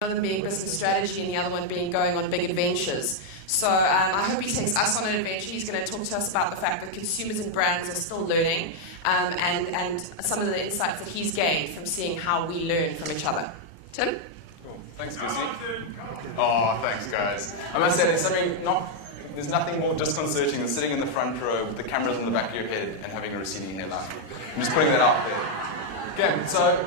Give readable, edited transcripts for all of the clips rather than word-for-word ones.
one of them being business strategy and the other one being going on big adventures. So I hope he takes us on an adventure. He's going to talk to us about the fact that consumers and brands are still learning and some of the insights that he's gained from seeing how we learn from each other. Tim? Cool. Thanks, Lucy. Oh, thanks, guys. I must say, there's nothing more disconcerting than sitting in the front row with the cameras on the back of your head and having a receding hairline. I'm just putting that out there. Okay, so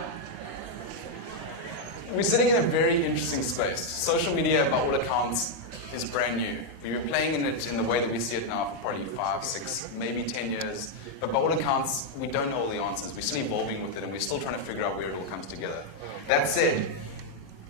we're sitting in a very interesting space. Social media, by all accounts, is brand new. We've been playing in it in the way that we see it now for probably 5, 6, maybe 10 years. But by all accounts, we don't know all the answers. We're still evolving with it, and we're still trying to figure out where it all comes together. That said,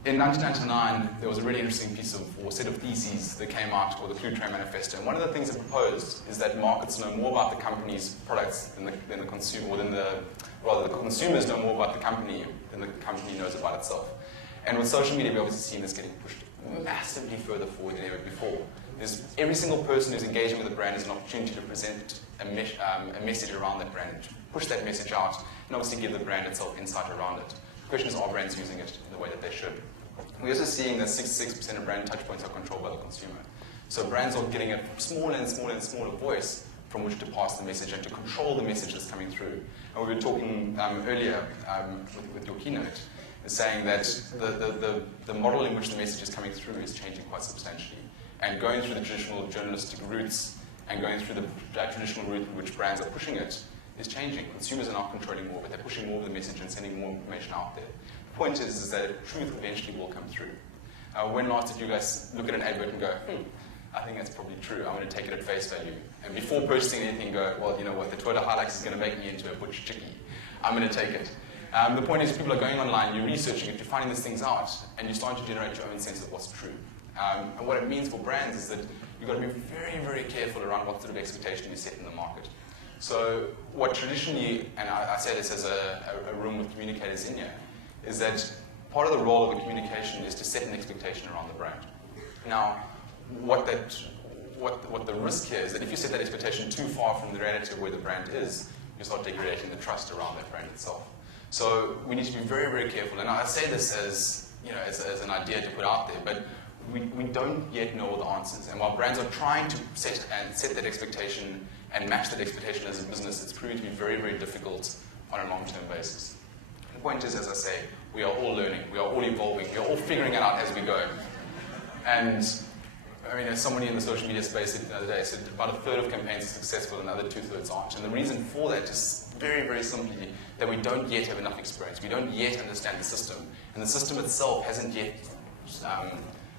in 1999, there was a really interesting piece of, or set of theses that came out called the Clue Train Manifesto. And one of the things it proposed is that markets know more about the company's products than the consumer, or rather the consumers know more about the company than the company knows about itself. And with social media, we've obviously seen this getting pushed massively further forward than ever before. Every single person who's engaging with a brand has an opportunity to present a message around that brand, to push that message out, and obviously give the brand itself insight around it. The question is, are brands using it in the way that they should? We're also seeing that 66% of brand touchpoints are controlled by the consumer. So brands are getting a smaller and smaller and smaller voice from which to pass the message and to control the message that's coming through. And we were talking earlier with your keynote, saying that the model in which the message is coming through is changing quite substantially. And going through the traditional journalistic routes and going through the traditional route in which brands are pushing it is changing. Consumers are not controlling more, but they're pushing more of the message and sending more information out there. The point is that truth eventually will come through. When last did you guys look at an advert and go, I think that's probably true, I'm going to take it at face value. And before purchasing anything go, well, you know what, the Twitter highlights is going to make me into a butch chickie. I'm going to take it. The point is, people are going online, you're researching it, you're finding these things out, and you're starting to generate your own sense of what's true. And what it means for brands is that you've got to be very, very careful around what sort of expectation you set in the market. So what traditionally, and I say this as a room with communicators in here, is that part of the role of a communication is to set an expectation around the brand. Now, what the risk here is that if you set that expectation too far from the reality of where the brand is, you start degrading the trust around that brand itself. So we need to be very, very careful. And I say this as, as an idea to put out there, but we don't yet know all the answers. And while brands are trying to set that expectation and match that expectation as a business, it's proving to be very, very difficult on a long-term basis. The point is, as I say, we are all learning, we are all evolving, we are all figuring it out as we go. And I mean, as somebody in the social media space said the other day, said about a third of campaigns are successful and the other 2/3 aren't. And the reason for that is very, very simply that we don't yet have enough experience. We don't yet understand the system. And the system itself hasn't yet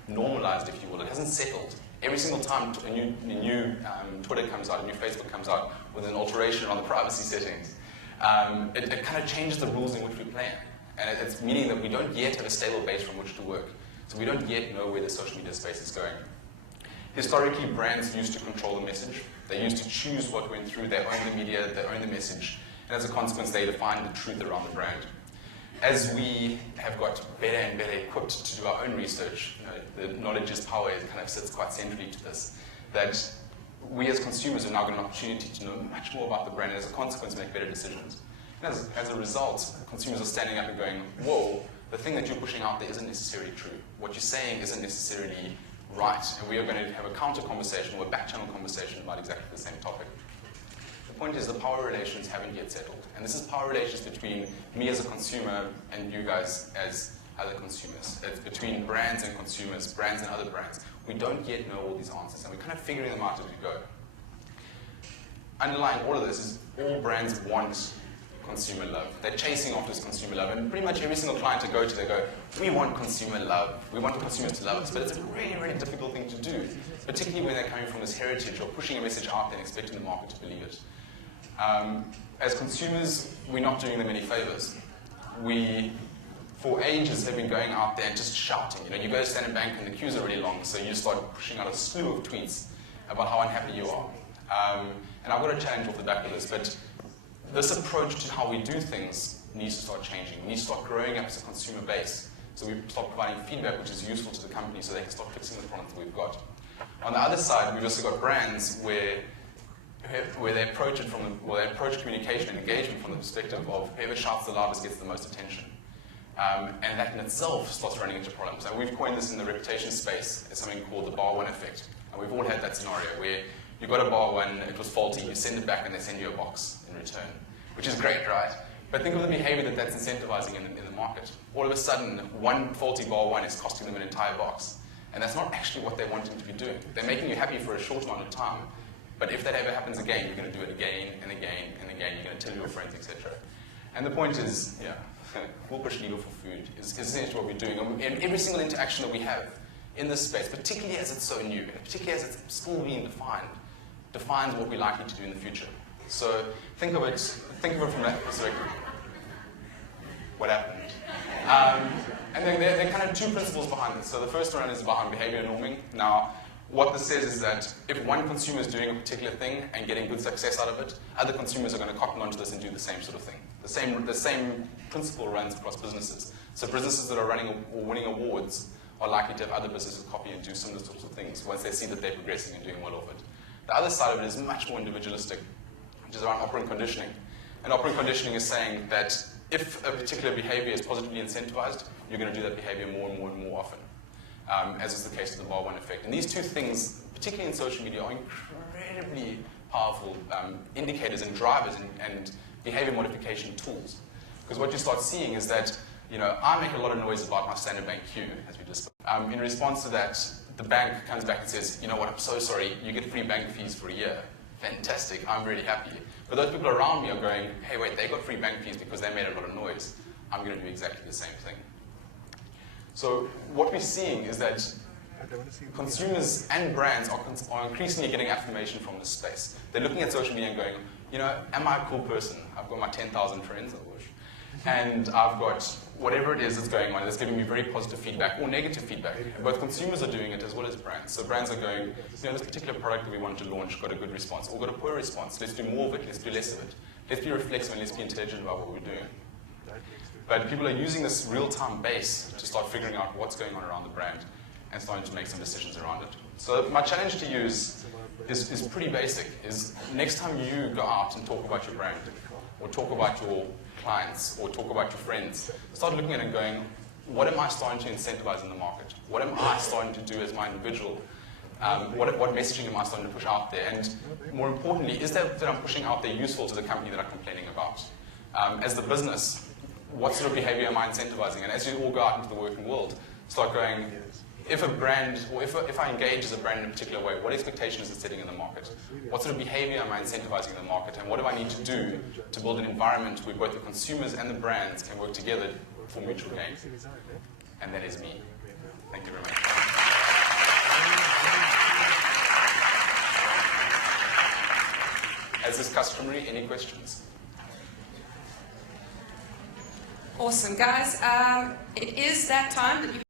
normalized, if you will. It hasn't settled. Every single time a new Twitter comes out, a new Facebook comes out with an alteration on the privacy settings, it kind of changes the rules in which we play in. And it's meaning that we don't yet have a stable base from which to work. So we don't yet know where the social media space is going. Historically, brands used to control the message. They used to choose what went through. They own the media, they own the message. And as a consequence, they define the truth around the brand. As we have got better and better equipped to do our own research, the knowledge is power, it kind of sits quite centrally to this, that we as consumers have now got an opportunity to know much more about the brand and as a consequence make better decisions. And as a result, consumers are standing up and going, whoa, the thing that you're pushing out there isn't necessarily true. What you're saying isn't necessarily right. And we are going to have a counter conversation or a back channel conversation about exactly the same topic. The point is the power relations haven't yet settled. And this is power relations between me as a consumer and you guys as other consumers. It's between brands and consumers, brands and other brands. We don't yet know all these answers, and we're kind of figuring them out as we go. Underlying all of this is all brands want consumer love. They're chasing after this consumer love, and pretty much every single client I go to, they go, we want consumer love. We want consumers to love us, but it's a really, really difficult thing to do, particularly when they're coming from this heritage or pushing a message out there and expecting the market to believe it. As consumers, we're not doing them any favors. We, for ages, have been going out there and just shouting. You go to Standard Bank and the queues are really long, so you start pushing out a slew of tweets about how unhappy you are. And I've got a challenge off the back of this, but this approach to how we do things needs to start changing. We need to start growing up as a consumer base. So we start providing feedback which is useful to the company so they can start fixing the problems that we've got. On the other side, we've also got brands where they approach communication and engagement from the perspective of whoever shouts the loudest gets the most attention. And that in itself starts running into problems. And we've coined this in the reputation space as something called the bar one effect. And we've all had that scenario where you got a bar one, it was faulty, you send it back and they send you a box in return, which is great, right? But think of the behavior that's incentivizing in the market. All of a sudden, one faulty bar one is costing them an entire box. And that's not actually what they're wanting to be doing. They're making you happy for a short amount of time. But if that ever happens again, you're going to do it again and again and again. You're going to tell your friends, etc. And the point is, yeah, we'll push legal for food is essentially what we're doing. And every single interaction that we have in this space, particularly as it's so new, and particularly as it's still being defined, defines what we're likely to do in the future. So think of it from that perspective. What happened? And then there are kind of two principles behind this. So the first one is behind behavior norming. Now, what this says is that if one consumer is doing a particular thing and getting good success out of it, other consumers are going to cotton onto this and do the same sort of thing. The same principle runs across businesses. So businesses that are running or winning awards are likely to have other businesses copy and do similar sorts of things once they see that they're progressing and doing well of it. The other side of it is much more individualistic, which is around operant conditioning. And operant conditioning is saying that if a particular behavior is positively incentivized, you're going to do that behavior more and more and more often, as is the case of the bar one effect. And these two things, particularly in social media, are incredibly powerful indicators and drivers and behavior modification tools. Because what you start seeing is that, I make a lot of noise about my standard bank queue, as we just spoke. In response to that, the bank comes back and says, you know what, I'm so sorry, you get free bank fees for a year. Fantastic, I'm really happy. But those people around me are going, hey, wait, they got free bank fees because they made a lot of noise. I'm going to do exactly the same thing. So what we're seeing is that consumers and brands are increasingly getting affirmation from this space. They're looking at social media and going, am I a cool person? I've got my 10,000 friends, I wish. And I've got whatever it is that's going on that's giving me very positive feedback or negative feedback. And both consumers are doing it as well as brands. So brands are going, this particular product that we wanted to launch got a good response or got a poor response. Let's do more of it, let's do less of it. Let's be reflexive and let's be intelligent about what we're doing. But people are using this real-time base to start figuring out what's going on around the brand and starting to make some decisions around it. So my challenge to you is pretty basic, is next time you go out and talk about your brand or talk about your clients or talk about your friends, start looking at it and going, what am I starting to incentivize in the market? What am I starting to do as my individual? What messaging am I starting to push out there? And more importantly, is that I'm pushing out there useful to the company that I'm complaining about? As the business, what sort of behavior am I incentivizing? And as you all go out into the working world, start going, if a brand, or if I engage as a brand in a particular way, what expectation is it setting in the market? What sort of behavior am I incentivizing in the market? And what do I need to do to build an environment where both the consumers and the brands can work together for mutual gain? And that is me. Thank you very much. As is customary, any questions? Awesome, guys. It is that time that you